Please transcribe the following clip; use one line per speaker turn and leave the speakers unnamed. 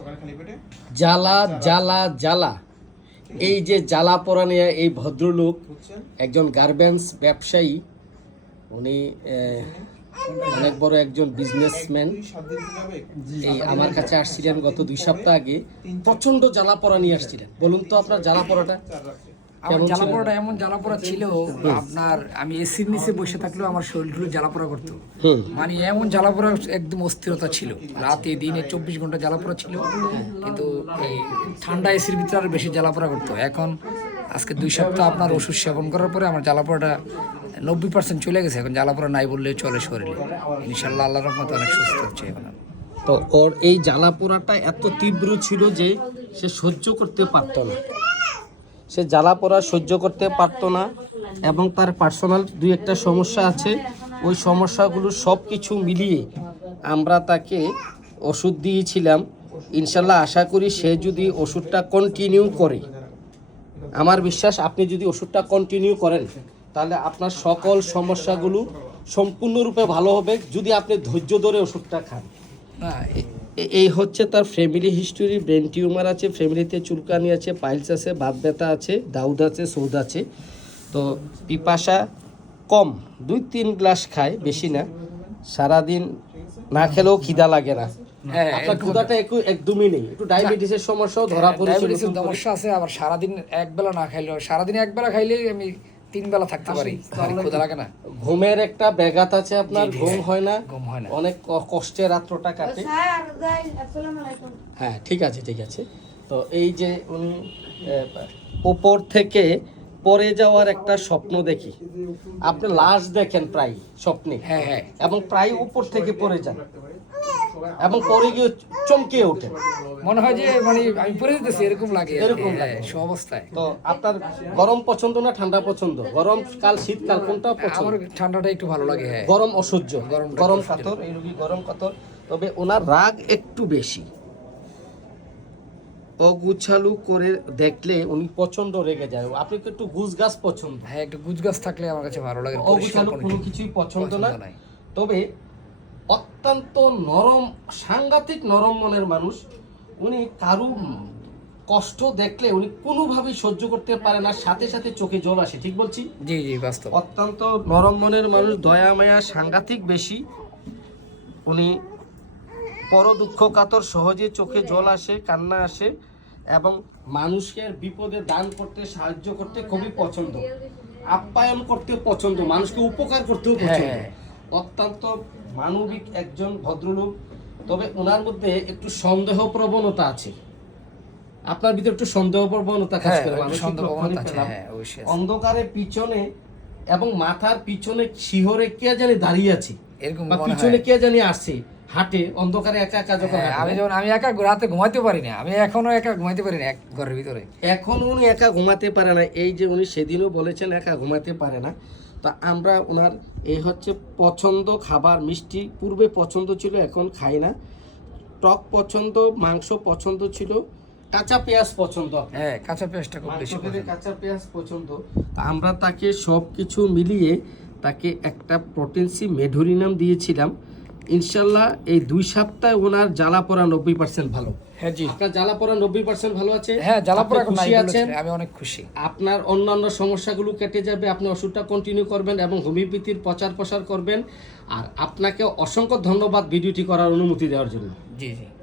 সকালে খালি পেটে?
জ্বালা জ্বালা। জ্বালা এই যে জ্বালা পড়া নিয়ে এই ভদ্রলোক একজন গার্মেন্টস ব্যবসায়ী উনি অনেক বড় একজন বিজনেসম্যান এই আমার কাছে আসছিলেন গত দুই সপ্তাহ আগে। প্রচণ্ড জ্বালা পড়া নিয়ে আসছিলেন। বলুন তো আপনার জ্বালা পড়াটা
আমার জ্বালাপোড়াটা এমন জ্বালাপোড়া ছিল আপনার আমি এসির নিচে বসে থাকলেও আমার শরীরগুলো জ্বালাপোড়া করতো। মানে এমন জ্বালাপোড়া একদম অস্থিরতা ছিল। রাতে দিনে চব্বিশ ঘণ্টা জ্বালাপোড়া ছিল কিন্তু এই ঠান্ডা এসির ভিতরে আরও বেশি জ্বালাপোড়া করতো। এখন আজকে দুই সপ্তাহ আপনার ওষুধ সেবন করার পরে আমার জ্বালাপোড়াটা নব্বই পার্সেন্ট চলে গেছে। এখন জ্বালাপোড়া নাই বললেও চলে শরীরে। ইনশাল্লাহ আল্লাহ রহমতে অনেক সুস্থ হচ্ছে এখন
তো ওর এই জ্বালা পোড়াটা এত তীব্র ছিল যে সে সহ্য করতে পারত না। সে জ্বালা পোড়া সহ্য করতে পারতো না এবং তার পার্সোনাল দুই একটা সমস্যা আছে। ওই সমস্যাগুলো সব কিছু মিলিয়ে আমরা তাকে ওষুধ দিয়েছিলাম। ইনশাল্লাহ আশা করি সে যদি ওষুধটা কন্টিনিউ করে, আমার বিশ্বাস আপনি যদি ওষুধটা কন্টিনিউ করেন, তাহলে আপনার সকল সমস্যাগুলো সম্পূর্ণরূপে ভালো হবে। যদি আপনি ধৈর্য ধরে ওষুধটা খান। এই হচ্ছে তার ফ্যামিলি হিস্টোরি ব্রেন টিউমার আছে ফ্যামিলিতে চুলকানি আছে পাইলস আছে বাত ব্যথা আছে দাউদ আছে সৌদ আছে। তো পিপাসা কম দুই তিন গ্লাস খায় বেশি না। সারাদিন না খেলেও খিদা লাগে না।
হ্যাঁ
একদমই নেই। একটু ডায়াবেটিসের সমস্যাও ধরা পড়েছে।
সমস্যা আছে আবার সারাদিন এক বেলা না খাইলেও সারাদিন এক বেলা খাইলেই আমি তিন বেলা থাকতে পারি। আমার ক্ষুধা লাগে না?
ঘুমের একটা ব্যাঘাত আছে আপনার ঘুম
হ্যাঁ।
হয় না।
ঘুম হয় না।
অনেক কষ্টে রাত্রটা কাটে।
স্যার যাই আসসালামু আলাইকুম।
হ্যাঁ ঠিক আছে ঠিক আছে। তো এই যে উনি উপর থেকে পড়ে যাওয়ার একটা স্বপ্ন দেখি। আপনি লাশ দেখেন প্রায় স্বপ্নে।
হ্যাঁ হ্যাঁ।
এবং প্রায় উপর থেকে পড়ে যান। এবং পরে গিয়ে চমকে ওঠেন
মনে হয় যে মানে আমি পরে যেতেছি এরকম লাগে
এরকম লাগে।
সব অবস্থায়।
তো আপনার গরম পছন্দ না ঠান্ডা পছন্দ? গরম কাল শীতকাল কোনটা পছন্দ?
আমার ঠান্ডাটা একটু ভালো লাগে হ্যাঁ।
গরম অসহ্য গরম
একটু
কাতর এই রোগী গরম কাতর তবে ওনার রাগ একটু বেশি। অগুছালু করে দেখলে উনি প্রচণ্ড রেগে যায়। আপনি তো একটু গুছ গাছ পছন্দ?
হ্যাঁ একটু গুজগাছ থাকলে আমার কাছে ভালো লাগে
অগুছালু কোনো কিছুই পছন্দ না। তবে অত্যন্ত নরম সাংঘাতিক নরম মনের মানুষ উনি কারু কষ্ট দেখলে উনি কোনোভাবেই সহ্য করতে পারে না সাথে সাথে চোখে জল আসে ঠিক বলছি?
জি জি বাস্তব।
অত্যন্ত নরম মনের মানুষ দয়া মায়া সাংঘাতিক বেশি উনি পর দুঃখ কাতর সহজে চোখে জল আসে কান্না আসে এবং মানুষের বিপদে দান করতে সাহায্য করতে খুবই পছন্দ। আপ্যায়ন করতে পছন্দ মানুষকে উপকার করতেও পছন্দ।
হ্যাঁ।
অত্যন্ত মানবিক একজন ভদ্রলোক তবে ওনার মধ্যে একটু সন্দেহ প্রবণতা আছে। আপনার ভিতরে একটু সন্দেহ প্রবণতা কাজ
হ্যাঁ
করে।
হ্যাঁ।
অন্ধকারের পিছনে এবং মাথার পিছনে শিহরে কে জানি দাঁড়িয়ে আছে
এরকম
পিছনে কে জানি আসছে হাটে অন্ধকারে একা একা যখন
হ্যাঁ, আমি যেমন আমি একা রাতে ঘুমাইতে পারি না আমি এখনও একা ঘুমাইতে পারি না এক ঘরের ভিতরে।
এখন উনি একা ঘুমাতে পারে না এই যে উনি সেদিনও বলেছেন একা ঘুমাতে পারে না। তা আমরা ওনার এই হচ্ছে পছন্দ খাবার মিষ্টি পূর্বে পছন্দ ছিল এখন খাই না। টক পছন্দ মাংস পছন্দ ছিল কাঁচা পেঁয়াজ পছন্দ।
হ্যাঁ কাঁচা পেঁয়াজটা খুব বেশি।
কাঁচা পেঁয়াজ পছন্দ। তা আমরা তাকে সব কিছু মিলিয়ে তাকে একটা প্রোটিনসি মেধুরি নাম দিয়েছিলাম। ইনশাল্লাহ এই দুই সপ্তাহে ওনার জ্বালা পড়া নব্বই পার্সেন্ট ভালো।
হ্যাঁ জি।
আপনার জ্বালা পড়া নব্বই পার্সেন্ট ভালো আছে?
হ্যাঁ
খুশি
বলেছে,
আছেন?
আমি অনেক খুশি।
আপনার অন্যান্য সমস্যাগুলো কেটে যাবে আপনি ওষুধটা কন্টিনিউ করবেন এবং হোমিওপ্যাথির প্রচার প্রসার করবেন। আর আপনাকে অসংখ্য ধন্যবাদ ভিডিওটি করার অনুমতি দেওয়ার জন্য।
জি জি।